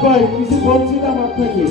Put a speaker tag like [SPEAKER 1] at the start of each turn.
[SPEAKER 1] ভাই কিছু বলছিলাম আপনাকে